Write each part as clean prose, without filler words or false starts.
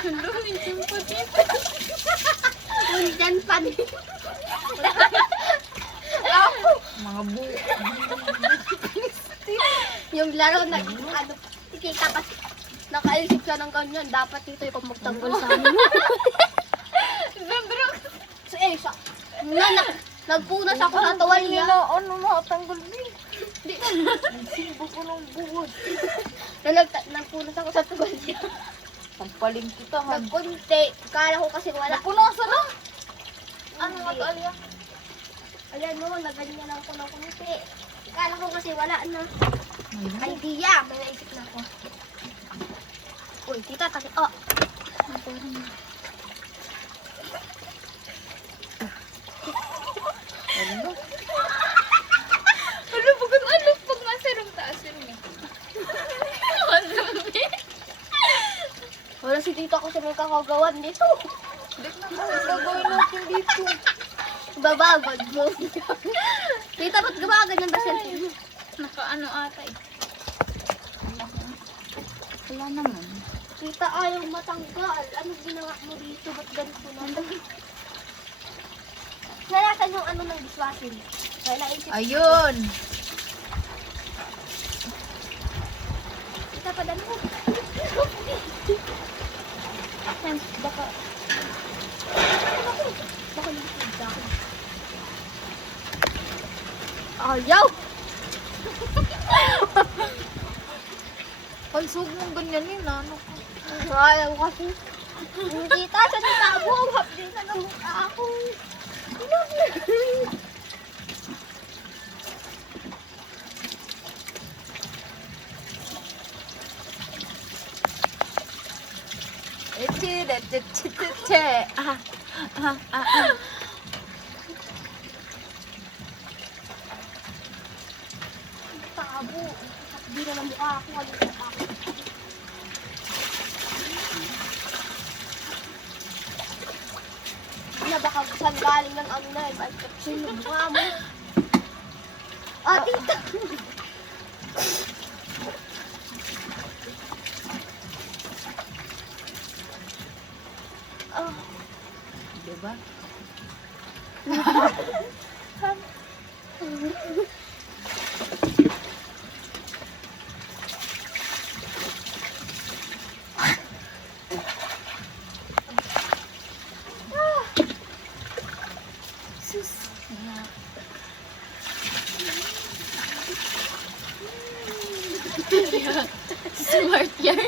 Luming simpati. Undan pa din. Mga buo. Yung laro na, ano, ikita kasi, nakaisip ka ng ganyan, dapat dito yung magtanggol sa amin. Siyempre, So, siya, nagpunas ako sa tuwalya. ano makatanggol din. Di, Nagsimbo ko ng buhod. nagpunas ako sa tuwalya. Pampaling kita, ha? Nagkunti, kala ko kasi wala. Napunasan na. Ano Hindi. nga to, Alia? Ayan mo, naganyan lang ako ng kunti. Kala ko kasi wala na. Idea, may naisip na ako. Uy, tita, kasi, Ano? Ano, bagang alok pag masarong taas yun eh. Masarong wala si tita kasi may kakagawan dito. Dek na mo, gagawin natin dito. Babagod mo. Tita, ba't gumaganyan ba cellphone mo? Nakaano ata eh. Wala naman. Tita, ayaw matanggal. Ano ginawa mo dito? Ba't ganito na? Nalasan yung ano ng dishwashing. Kaya naisip. Ayun! Tita, padala mo. Yan, baka... Baka lisod sa akin. Ayaw! Pansog mong ganyan yun, ano ko. Ayaw kasi. Tita, sa tita mo. Hapdi na ng mukha ako. Tabo. Hapdi na ng mukha ako. Halika ako. Na baka saan galing ng ano na eh. Bakit kapsin yung mukha mo? Ah, tita. Ah. Diba? Sus. Smart yan.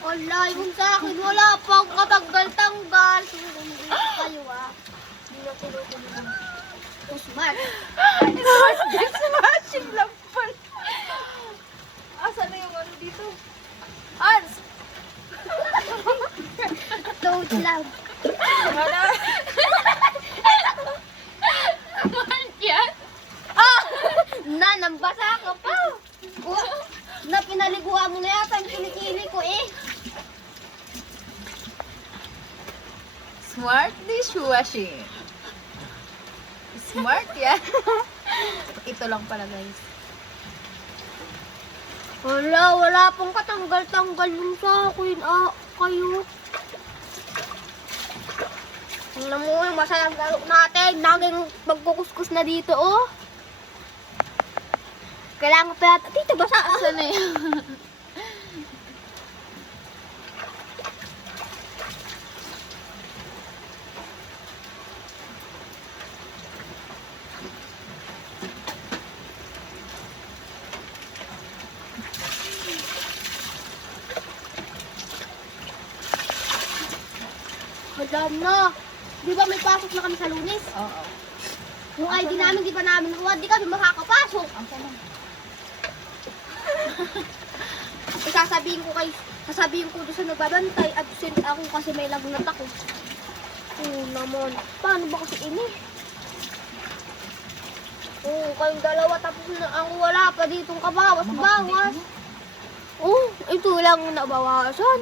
Wala, yung sa akin, wala pang katanggal-tanggal. Hindi kayo Hindi na tuloy-tuloy. Oh, smart. Smashing lang pala. Asa na yung ano dito? Ans! Don't love. Wala. Smart yan. Nambasa ka pa. Oh, na pinaliguan mo na yata yung kilikili ko eh. Smart dishwashing. Smart yan. Ito lang pala, guys. Wala pong katanggal-tanggal yung sa akin. Kayo. Tingnan mo yung masayang laro natin. Naging magkukuskus na dito, oh. Kailangan pa yata. Tito, basa. Asa na yan? Madam na. Di ba may pasok na kami sa Lunes? Oo. Yung ID namin, di ba namin nakuha? Di kami makakapasok. Asa na? Sasabihin ko doon sa nagbabantay, absent ako kasi may lagnat ako. Oo naman. Paano ba kasi ini? Oo, kayong dalawa tapos na ang wala pa ditong kabawas-bawas. Oo, ito lang yung nabawasan.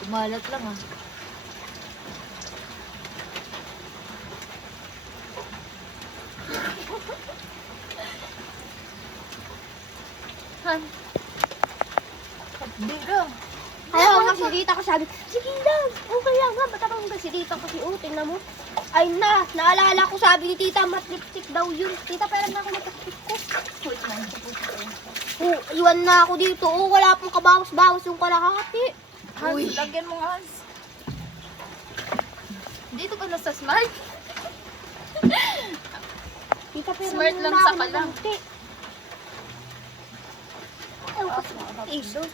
Kumalat lang ah. Han. Hindi ka. nga si Tita ko sabi, sige lang, okay lang ha, ba't ako hanggang si Tita kasi, tingnan mo. Ay naalala ko sabi ni Tita, mat lipstick daw yun. Tita, pera na ako mat lipstick ko. Wait lang, tapos ko. Iwan na ako dito. Wala pong kabawas-bawas yung kalahati. Uy, lagyan mo nga, Hans. Dito ka na sa smart. Tita, pera Smart muna lang ako sa ng kalang. konti. Isos.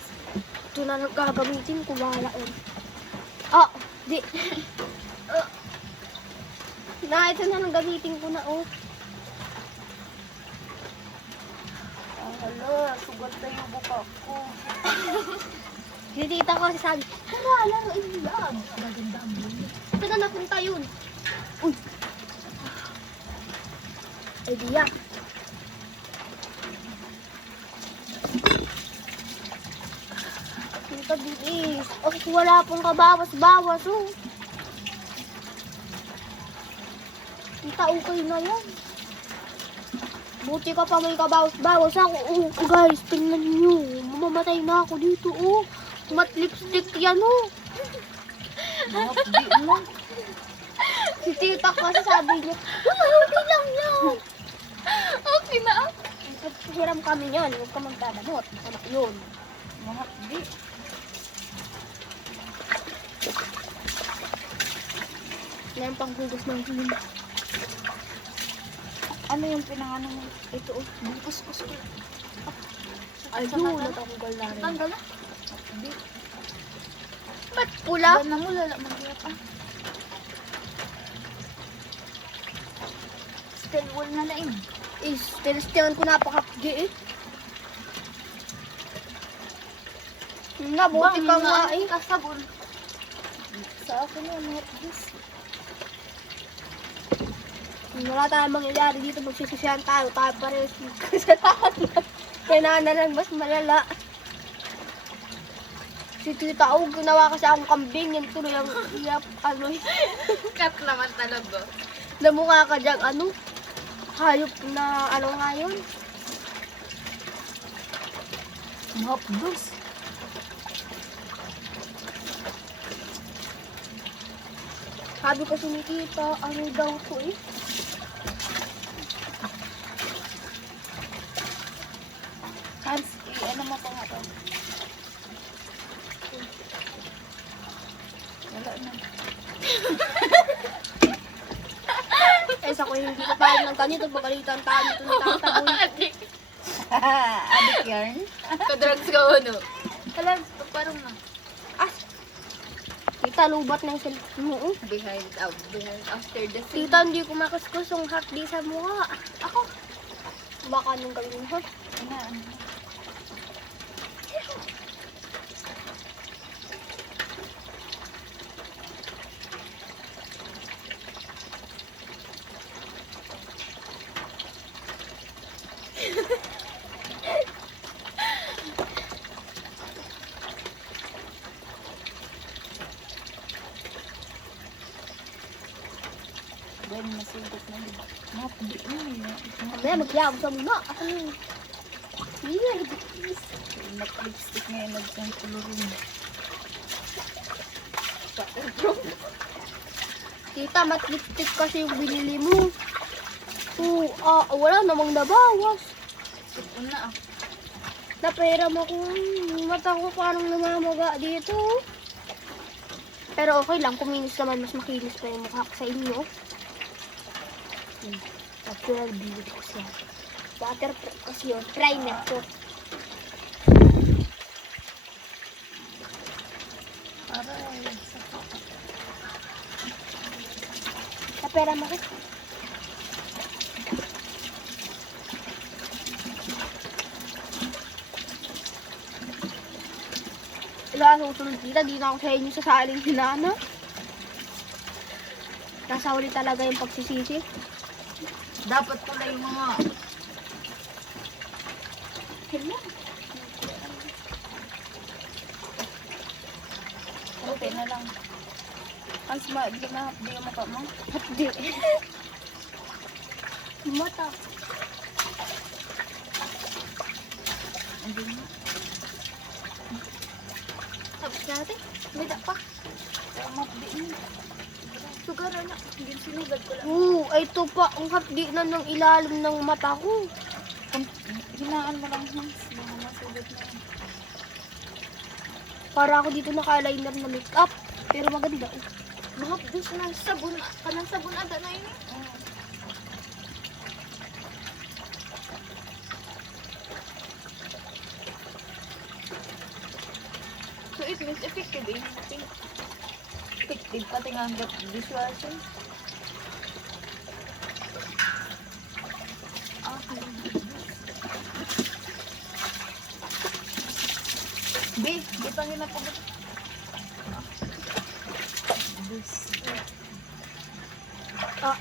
Ito na gagamitin ko, wala on. Di. Ito na nang gamitin ko na, Hala, sugat na yung buka ko. Si Tita ko kasi sabi, tara, laruin mo lang. Maganda ang bulo. Ito na napunta yun. Uy. Ay, diya. Tita, bilis. Wala pong kabawas-bawas, Tita, okay na yan. Buti ka pa may kabawas-bawas ako. Guys, tingnan niyo. Mamamatay na ako dito, Mat lipstick yan, Hindi mo. Si Tita kasi sabi niya, okay lang yan. Okay na. Hiram kami yan. Huwag ka magdadamot. Ano yun? Mga di. Yan pang hugas ng huli. Ano yung pinangano mo? Ito, bungkus-kus ko. Ayun, natanggal na rin. Tanggal na. Di. Ba't pula? Wala mo, lala mag-iap Still wall na lain. Tinistiyan ko napakapgi Nabuti ka nga Kasabon. Sa akin na, mga pagis. Wala tayong mangyayari dito, magsisisiyan tayo pares. Kaya na lang mas malala. Si Tita O, ginawa kasi akong kambing, yan tuloy ang iyap, Cut naman talaga. namukha ka dyan, hayop na, nga yun? Hapdos. Sabi kasi ni Tita, ano daw to Hans, ano mo pa nga to? Wala na. Sa ko hindi ko tayo ng ganito, pagalitan tayo nito ng tataboy. Adik yarn? Kadrugs ka ano? Alam, parang na. Tita, lubat na yung cellphone mo. Behind, after the scene. Tita, hindi ko makuskus yung hotdi sa mukha. Ako. Baka nung gawin mo. Ano? Dahil masugot na yun. Di mo yun. Mamaya, magyabog sa muna. Ako yun. Hindi na, Nag-lipstick ngayon, nagkang-kulurong. Tita, mat lipstick kasi yung binili mo. Wala namang nabawas. Una Napahiram ako. Mata ko parang namamaga dito. Pero okay lang, kuminis naman, mas makinis pa yung mukha ko sa inyo. Natural beauty ko siya. Waterproof kasi yun. Primer ko. Aray, Sa pera mo ko. Wala susunod kita, di na ako sa inyo sasaling hinana. Nasa huli talaga yung pagsisisi. dapat pala yung mga Hello. okay na lang. Hans, di yung mukha mo. Hapdi. Mata. Hindi mo. Dati, may pa. Kaya mapdi niya. Sugar na. Hindi sinugad ko lang. Ay, ito pa. Ang hapdi na ng ilalim ng mata ko. Hinaan mo lang, Hans. Mga masugat na yan. Para ako dito naka-eyeliner na makeup. Pero maganda. Mahapdos na sabon. Kanang sabon ada na yun eh. So it means effective eh. Effective pati nga ang dishwashing. Di pa nila po. Ah.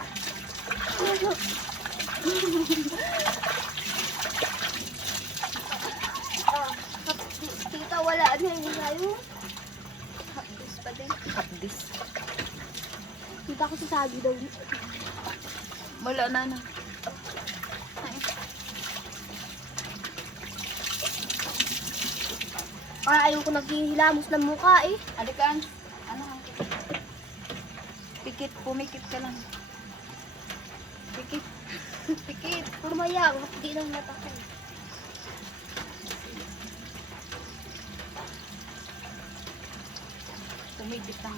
Tita, wala na yun tayo. Hapdis pa din. Hapdis. Tita ko sasabi daw. Wala na na. Ayaw ko naghihilamos ng mukha eh. Alikan. Ano? Pikit. Pumikit ka lang. Pikit. Pikit. Mamaya, hindi lang mata ko. Pumikit lang.